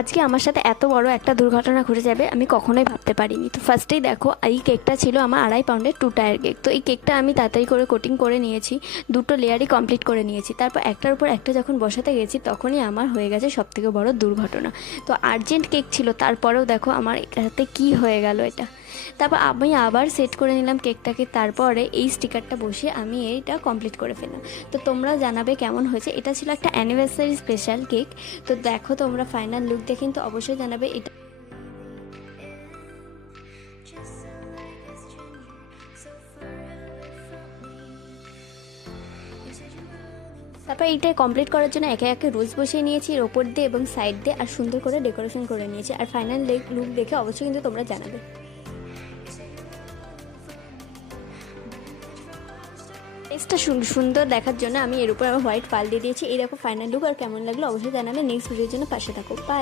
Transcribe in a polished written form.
আজকে আমার সাথে এত বড় একটা দুর্ঘটনা ঘটে যাবে আমি কখনোই ভাবতে পারিনি। তো ফার্স্টেই দেখো, এই কেকটা ছিল আমার 2.5 পাউন্ডের 2 টায়ার কেক। তো এই কেকটা আমি তাড়াতাড়ি করে কোটিং করে নিয়েছি, দুটো লেয়ারই কমপ্লিট করে নিয়েছি। তারপর একটার উপর একটা যখন বসাতে গেছি তখনই আমার হয়ে গেছে সবথেকে বড় দুর্ঘটনা। তো আর্জেন্ট কেক ছিল, তারপরেও দেখো আমার সাথে কী হয়ে গেল এটা। তারপর আমি আবার সেট করে নিলাম কেকটাকে, তারপরে এই স্টিকারটা বসিয়ে আমি এইটা কমপ্লিট করে ফেললাম। তো তোমরা জানাবে কেমন হয়েছে। এটা ছিল একটা অ্যানিভার্সারি স্পেশাল কেক। তো দেখো তোমরা ফাইনাল লুক দেখে কিন্তু অবশ্যই জানাবে এটা। তারপর এইটা কমপ্লিট করার জন্য একে একে রোজ বসিয়ে নিয়েছি এর ওপর দিয়ে এবং সাইড দিয়ে, আর সুন্দর করে ডেকোরেশন করে নিয়েছি। আর ফাইনাল লুক দেখে অবশ্যই কিন্তু তোমরা জানাবে। টেক্সটটা সুন্দর দেখার জন্য আমি এর উপর হোয়াইট পাল দিয়ে দিয়েছি। এই দেখো ফাইনাল লুক, আর কেমন লাগলো অবশ্যই জানাবে। নেক্সট ভিডিওর জন্য পাশে থাকো। বাই।